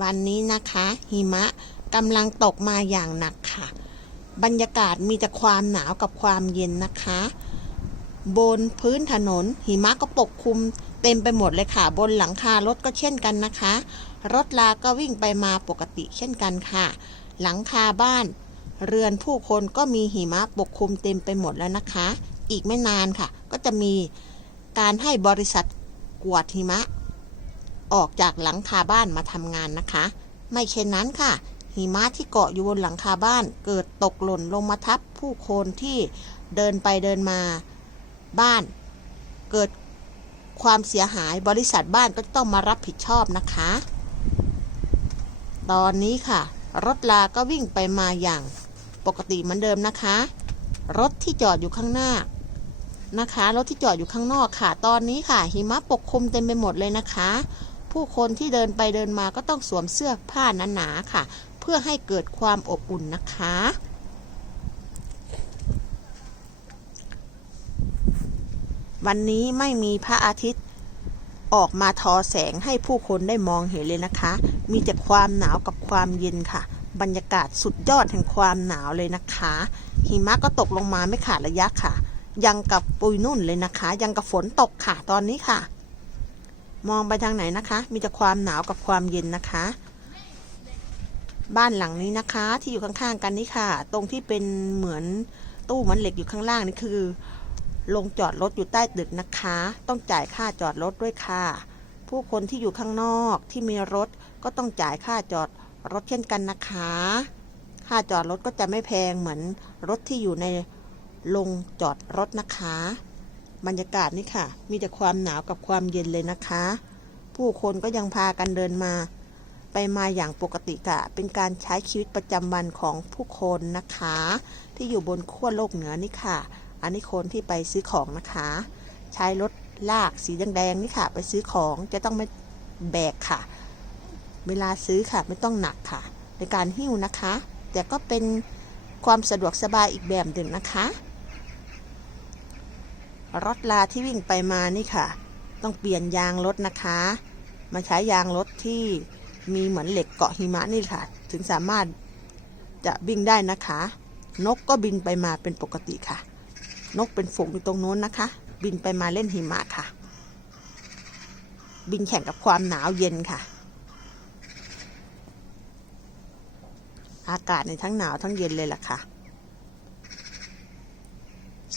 วันนี้นะคะ หิมะกำลังตกมาอย่างหนักค่ะ บรรยากาศมีแต่ความหนาวกับความเย็นนะคะ บนพื้นถนน หิมะก็ปกคลุมเต็มไปหมดเลยค่ะ บนหลังคารถก็เช่นกันนะคะ รถลาก็วิ่งไปมาปกติเช่นกันค่ะ หลังคาบ้าน เรือนผู้คนก็มีหิมะปกคลุมเต็มไปหมดแล้วนะคะ อีกไม่นานค่ะ ก็จะมีการให้บริษัทกวาดหิมะ ออกจากหลังคาบ้านมาทำงานนะคะ ไม่เช่นนั้นค่ะ หิมะที่เกาะอยู่บนหลังคาบ้าน เกิดตกหล่นลงมาทับผู้คนที่เดินไปเดินมาบ้าน เกิดความเสียหายบริษัทบ้านก็ต้องมารับผิดชอบนะคะ ตอนนี้ค่ะ รถลาก็วิ่งไปมาอย่างปกติเหมือนเดิมนะคะ รถที่จอดอยู่ข้างหน้านะคะ รถที่จอดอยู่ข้างนอกค่ะ ตอนนี้ค่ะ หิมะปกคลุมเต็มไปหมดเลยนะคะ ผู้คนที่เดินไปเดินมาก็ต้องสวมเสื้อผ้าหนาๆค่ะ เพื่อให้เกิดความอบอุ่นนะคะ วันนี้ไม่มีพระอาทิตย์ออกมาทอแสงให้ผู้คนได้มองเห็นเลยนะคะ มีแต่ความหนาวกับความเย็นค่ะ บรรยากาศสุดยอดแห่งความหนาวเลยนะคะ หิมะก็ตกลงมาไม่ขาดระยะค่ะ ยังกับปุยนุ่นเลยนะคะ ยังกับฝนตกค่ะตอนนี้ค่ะ มองไปทางไหนนะคะ มีแต่ความหนาวกับความเย็นนะคะ บ้านหลังนี้นะคะ ที่อยู่ข้างๆกันนี่ค่ะ ตรงที่เป็นเหมือนตู้มือนเหล็กอยู่ข้างล่างนี่คือ ลงจอดรถอยู่ใต้ตึกนะคะ ต้องจ่ายค่าจอดรถด้วยค่ะ ผู้คนที่อยู่ข้างนอกที่มีรถก็ต้องจ่ายค่าจอดรถเช่นกันนะคะ ค่าจอดรถก็จะไม่แพงเหมือนรถที่อยู่ในลงจอดรถนะคะ บรรยากาศนี่ค่ะ มีแต่ความหนาวกับความเย็นเลยนะคะ ผู้คนก็ยังพากันเดินมา ไปมาอย่างปกติกะ เป็นการใช้ชีวิตประจำวันของผู้คนนะคะ ที่อยู่บนขั้วโลกเหนือนี่ค่ะ อันนี้คนที่ไปซื้อของนะคะ ใช้รถลากสีแดงๆนี่ค่ะ ไปซื้อของจะต้องไม่แบกค่ะ เวลาซื้อค่ะไม่ต้องหนักค่ะ ในการหิ้วนะคะ แต่ก็เป็นความสะดวกสบายอีกแบบหนึ่งนะคะ รถลาที่วิ่งไปมานี่ค่ะ ต้องเปลี่ยนยางรถนะคะ มาใช้ยางรถที่มีเหมือนเหล็กเกาะหิมะนี่ค่ะ ถึงสามารถจะวิ่งได้นะคะ นกก็บินไปมาเป็นปกติค่ะ นกเป็นฝูงอยู่ตรงโน้นนะคะ บินไปมาเล่นหิมะค่ะ บินแข่งกับความหนาวเย็นค่ะ อากาศในทั้งหนาวทั้งเย็นเลยล่ะค่ะ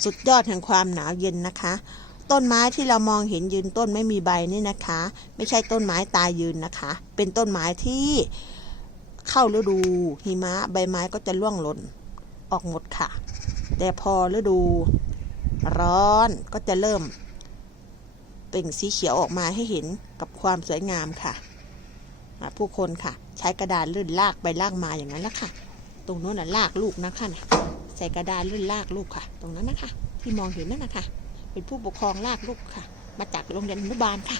สุดยอดแห่งความหนาวเย็นนะคะ ต้นไม้ที่เรามองเห็นยืนต้นไม่มีใบนี่นะคะ ไม่ใช่ต้นไม้ตายยืนนะคะ เป็นต้นไม้ที่เข้าฤดูหิมะใบไม้ก็จะร่วงหล่นออกหมดค่ะ แต่พอฤดูร้อนก็จะเริ่มเปล่งสีเขียวออกมาให้เห็นกับความสวยงามค่ะ ผู้คนค่ะ ใช้กระดานลื่นลากไปลากมาอย่างนั้นละค่ะ ตรงโน้นน่ะลากลูกนะคะนะใส่กระดานลื่นลากลูกค่ะ ตรงนั้นนะคะ ที่มองเห็นนั่นนะคะ เป็นผู้ปกครองลากลูกค่ะ มาจากโรงเรียนอนุบาลค่ะ